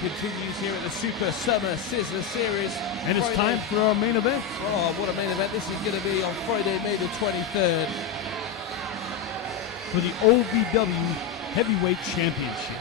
continues here at the Super Summer Sizzler Series. And it's time for our main event. Oh, what a main event. This is going to be on Friday, May the 23rd. For the OVW Heavyweight Championship.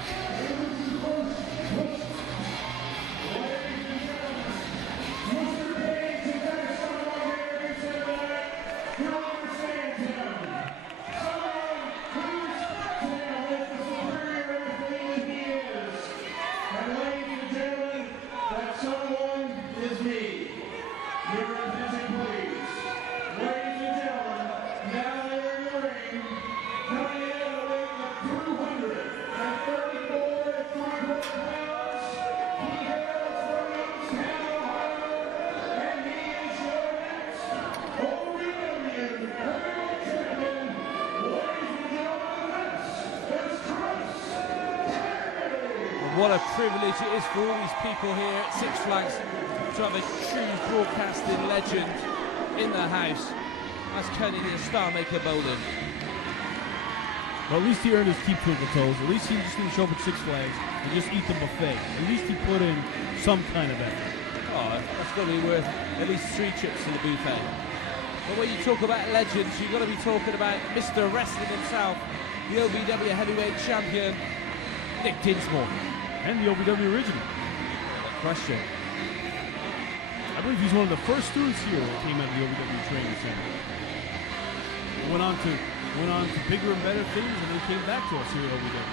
What a privilege it is for all these people here at Six Flags to have a true broadcasting legend in the house. That's Kenny the Star Maker Bowden. Well, at least he earned his keep twinkle toes. At least he just didn't show up at Six Flags and just eat the buffet. At least he put in some kind of effort. Oh, that's got to be worth at least 3 trips to the buffet. But when you talk about legends, you've got to be talking about Mr. Wrestling himself, the OVW Heavyweight Champion, Nick Dinsmore. And the OVW original. No question. I believe he's one of the first students here that came out of the OVW Training Center. Went on to bigger and better things, and then came back to us here at OVW.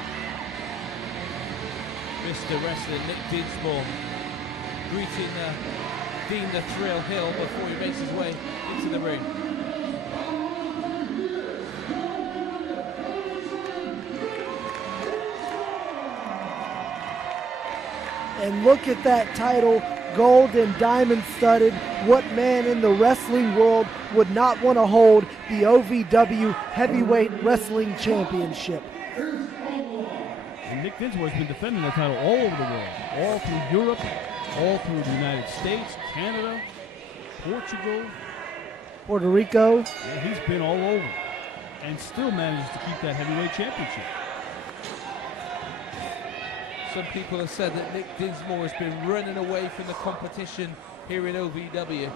Mr. Wrestling Nick Dinsmore greeting Dean the Thrill Hill before he makes his way into the ring. And look at that title, gold and diamond studded. What man in the wrestling world would not want to hold the OVW Heavyweight Wrestling Championship? And Nick Dinsmore has been defending that title all over the world, all through Europe, all through the United States, Canada, Portugal, Puerto Rico. Yeah, he's been all over and still manages to keep that heavyweight championship. Some people have said that Nick Dinsmore has been running away from the competition here in OVW.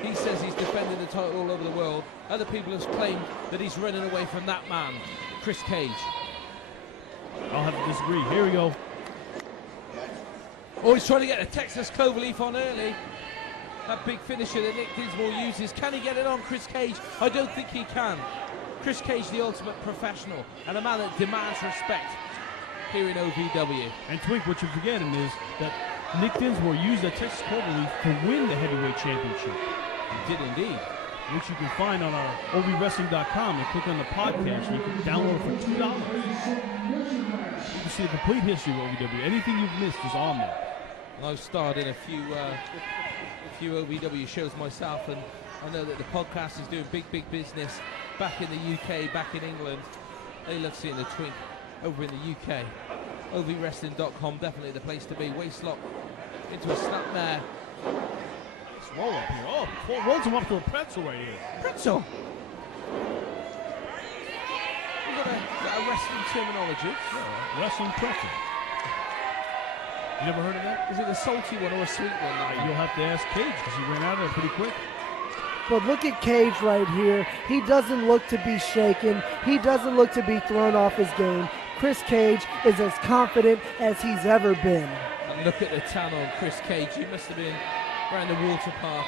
He says he's defending the title all over the world. Other people have claimed that he's running away from that man, Chris Cage. I'll have to disagree. Here we go. Oh, he's trying to get a Texas Cloverleaf on early. That big finisher that Nick Dinsmore uses. Can he get it on Chris Cage? I don't think he can. Chris Cage, the ultimate professional, and a man that demands respect here in OVW. And Twink, what you're forgetting is that Nick Dinsmore used that Texas Cloverleaf to win the heavyweight championship. He did indeed. Which you can find on our OVWrestling.com and click on the podcast and you can download it for $2. You can see the complete history of OVW. Anything you've missed is on there. I've starred in a few OVW shows myself, and I know that the podcast is doing big business back in the UK, back in England. They love seeing the Twink over in the UK. OVWrestling.com, definitely the place to be. Waistlock into a snapmare. Roll up here. Oh, rolls him up to a pretzel right here. Pretzel? We've got a wrestling terminology. Yeah, wrestling pretzel. You never heard of that? Is it a salty one or a sweet one? You'll have to ask Cage because he ran out of there pretty quick. But look at Cage right here. He doesn't look to be shaken. He doesn't look to be thrown off his game. Chris Cage is as confident as he's ever been. And look at the tan on Chris Cage. He must have been around the water park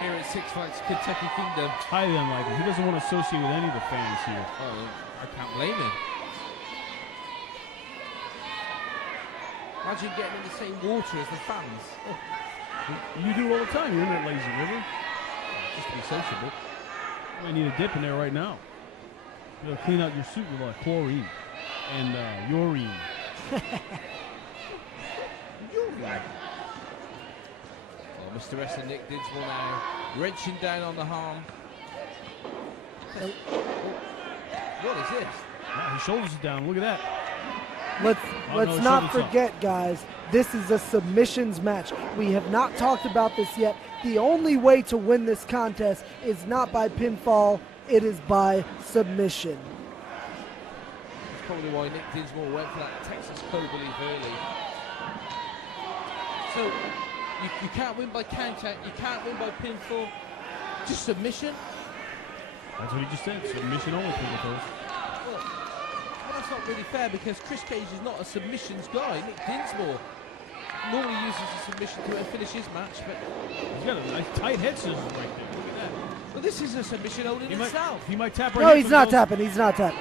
here at Six Flags Kentucky Kingdom. Highly unlikely. He doesn't want to associate with any of the fans here. Oh, I can't blame him. Imagine getting in the same water as the fans. Oh. You do it all the time. You're in that lazy river. Just to be sociable. You might need a dip in there right now. You'll clean out your suit with chlorine and urine. Oh, Mr. Wrestling Nick Dinsmore now wrenching down on the arm. Oh. What is this? Wow, his shoulders are down. Look at that. Let's not forget, guys, this is a submissions match. We have not talked about this yet. The only way to win this contest is not by pinfall, it is by submission. That's probably why Nick Dinsmore went for that Texas Cloverleaf early. So you can't win by counter, you can't win by pinfall, just submission. That's what he just said. Submission only, people toes. Well, that's not really fair because Chris Cage is not a submissions guy. Nick Dinsmore normally uses a submission to finish his match, but he's got a nice tight head scissors right there. Look at that. well, this is a submission hold in itself. He might tap right No, here he's for not those. tapping. He's not tapping.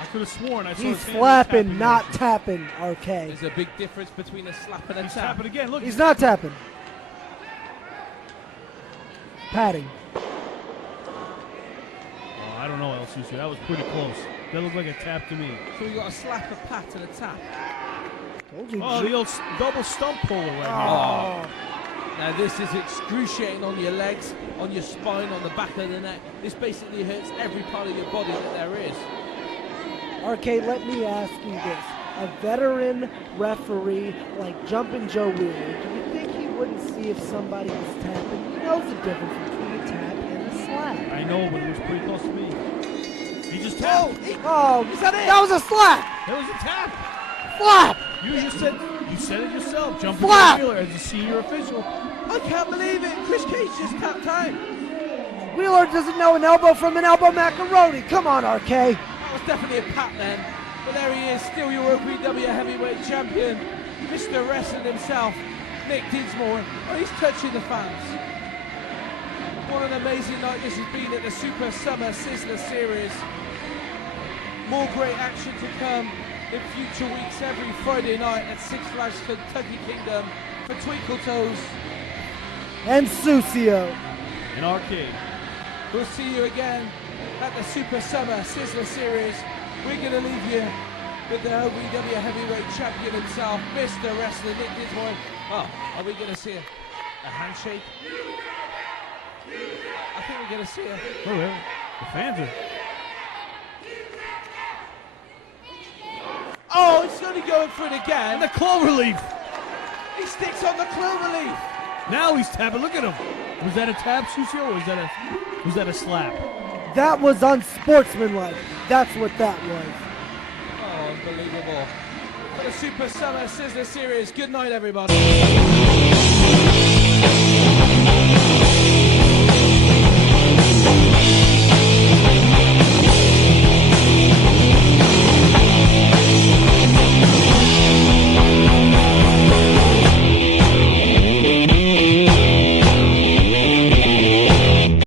I could have sworn I saw He's his hand slapping, tapping not motion. tapping, RK. There's a big difference between a slap and a He's tap. tapping again. Look, He's not tapping. Patting. Oh, I don't know, El Sucio. That was pretty close. That looked like a tap to me. So we got a slap, a pat, and a tap. Told you. Oh, the old double stump puller right Oh. Now this is excruciating on your legs, on your spine, on the back of the neck. This basically hurts every part of your body that there is. RK, let me ask you this. A veteran referee like Jumpin' Joe Wheeler, do you think he wouldn't see if somebody was tapping? He knows the difference between a tap and a slap. here. I know, but it was pretty close to me. He just tapped. Oh, Is that it? that was a slap! That was a tap. Slap! You said it yourself. Jumping Slap! Wheeler as a senior official. I can't believe it. Chris Cage just tapped out. Wheeler doesn't know an elbow from an elbow macaroni. Come on, RK. That was definitely a pat then. But there he is, still your OPW heavyweight champion, Mr. Wrestling himself, Nick Dinsmore. Oh, he's touching the fans. What an amazing night this has been at the Super Summer Sizzler Series. More great action to come in future weeks every Friday night at Six Flags Kentucky Kingdom for Twinkle Toes. And Sucio. An arcade. We'll see you again at the Super Summer Sizzler Series. We're going to leave you with the OPW heavyweight champion himself, Mr. Wrestler Nick Dinsmore. Oh, are we going to see a handshake? I think we're going to see a... Oh, yeah. The fans are. Oh, he's only going for it And again. the clover leaf. He sticks on the clover leaf. Now he's tapping. Look at him. Was that a tap, Sucio, or was that a slap? That was unsportsmanlike. That's what that was. Oh, unbelievable. For the Super Summer Sizzler Series, good night, everybody.